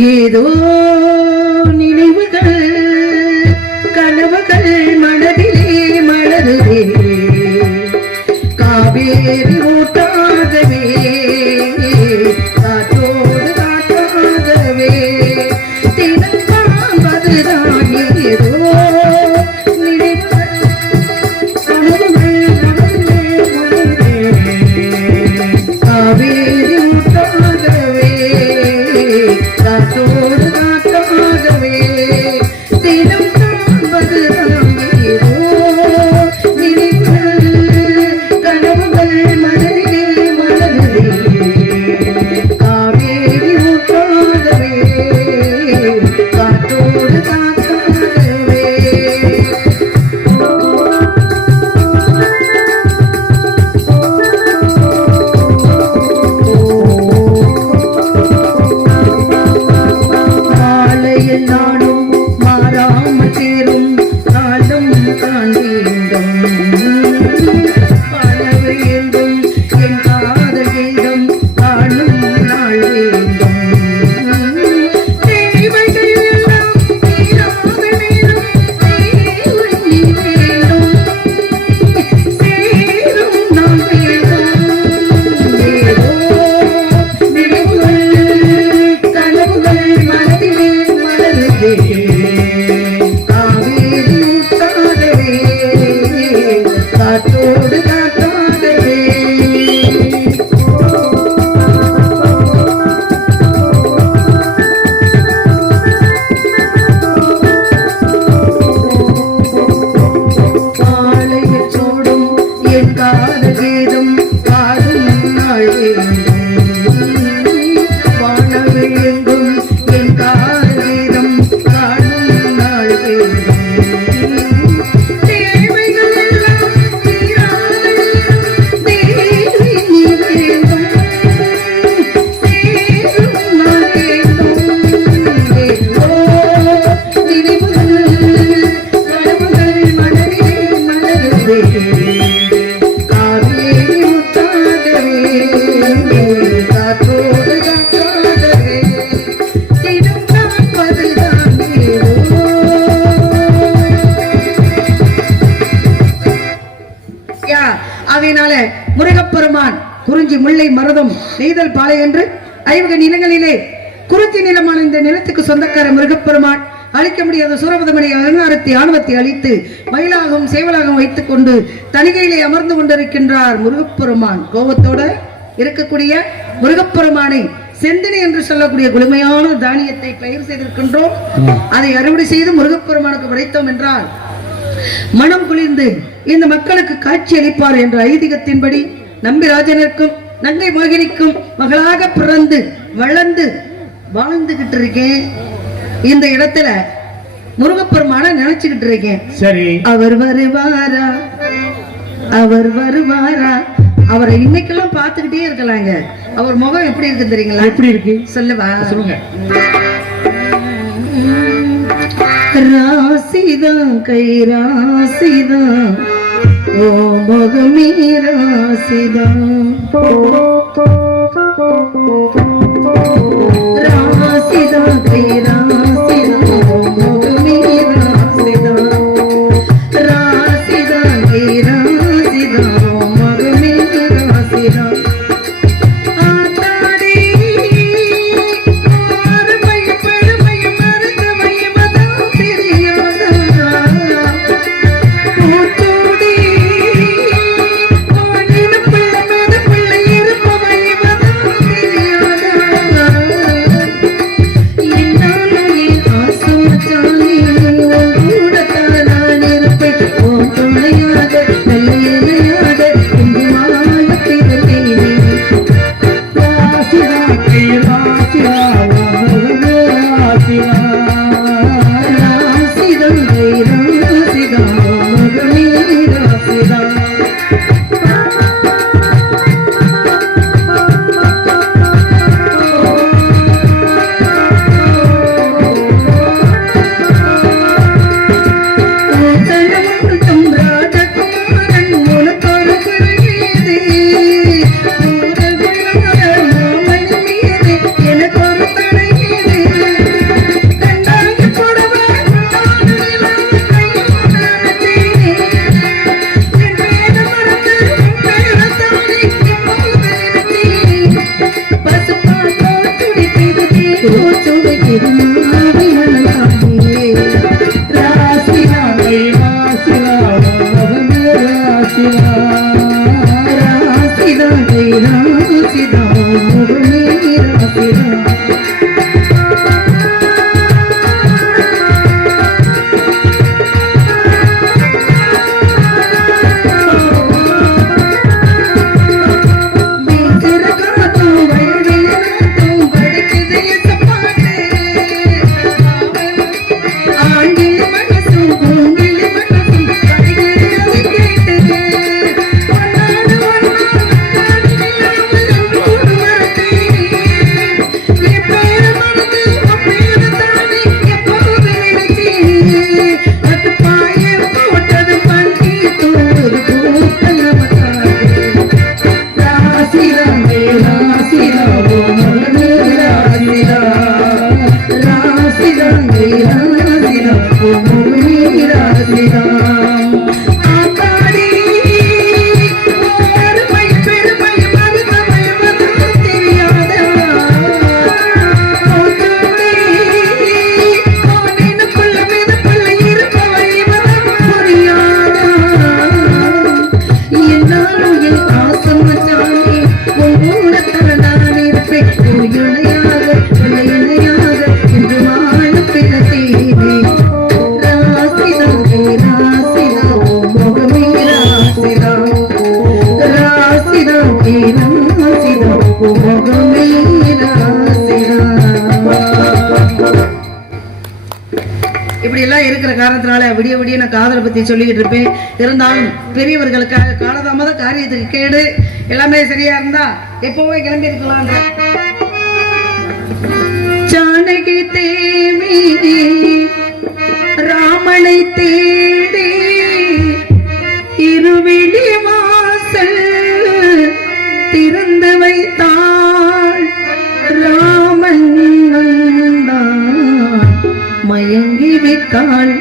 ஏதோ நினைவுகள் கனவுகள் மன thank you. ஆகையினால முருகப்பெருமான் குறிஞ்சி முல்லை மருதம் நெய்தல் பாலை என்று ஐவக நிலங்களிலே குறிச்சி நிலமான இந்த நிலத்துக்கு சொந்தக்கார முருகப்பெருமான் அழிக்க முடியாத சூரபதமணி அலங்காரத்தை ஆணவத்தை அழித்து மயிலாகவும் சேவலாகவும் வைத்துக் கொண்டு தனிகையிலே அமர்ந்து கொண்டிருக்கின்றார் முருகப்பெருமான். கோபத்தோட இருக்கக்கூடிய முருகப்பெருமானை செந்தினை என்று சொல்லக்கூடிய குளுமையான தானியத்தை பயிர் செய்திருக்கின்றோம். அதை அறுவடை செய்து முருகப்பெருமானுக்கு படைத்தோம் என்றால் மனம் குளிர்ந்து இந்த மக்களுக்கு காட்சி அளிப்பார் என்ற ஐதீகத்தின்படி நம்பிராஜனுக்கும் நங்கை மோகினிக்கும் மகளாக பிறந்து வளர்ந்து வாழ்ந்துகிட்டு இருக்கேன். இந்த இடத்துல முருகப்பெருமான நினைச்சுக்கிட்டு இருக்கேன். சரி. அவர் வருவாரா? அவர் வருவாரா? அவரை இன்னைக்கெல்லாம் பார்த்துக்கிட்டே இருக்கலாங்க. அவர் முகம் எப்படி இருக்கு தெரியுங்களா? எப்படி இருக்கு? சொல்லவா. சொல்லுங்க. ராசிதான் கை ராசிதான் ஓ முகமே ராசிதான் ராசிதான் கை ராசிதான் விடிய விடிய நான் காதலை பத்தி சொல்லிக்கிட்டு இருப்பேன். இருந்தாலும் பெரியவர்களுக்காக காலதாமத காரியத்துக்கு கேடு. எல்லாமே சரியா இருந்தா எப்பவுமே கிளம்பி இருக்கலாம் ஜானகி தேவி ராமனை தேடி இருவிடி வாசல் திறந்து வைத்தாள் ராமன் மயங்கி விட்டாள்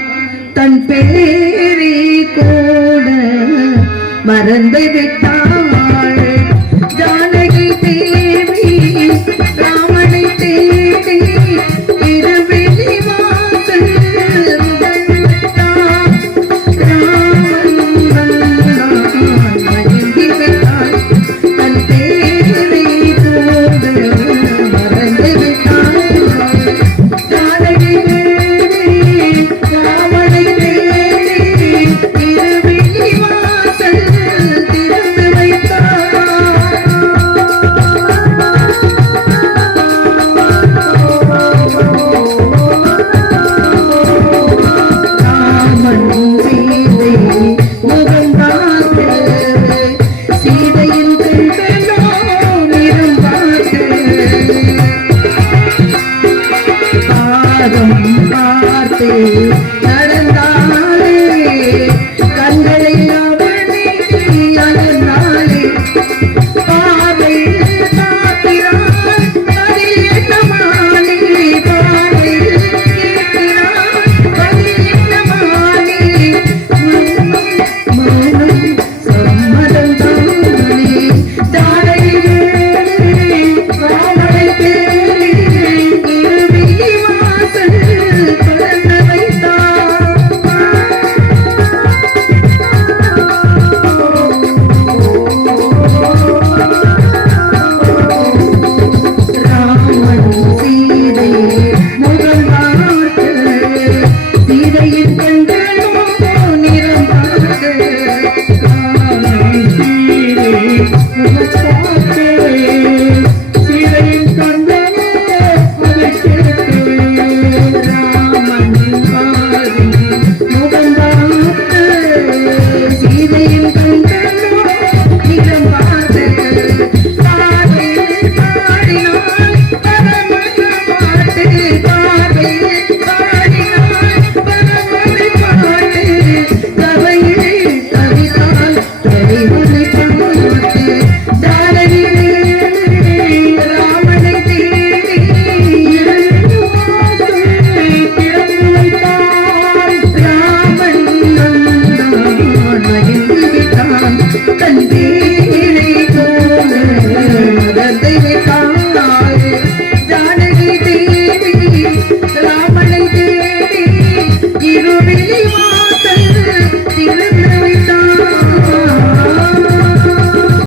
தன் பெயரை கூட மறந்து விட்டான் Brasil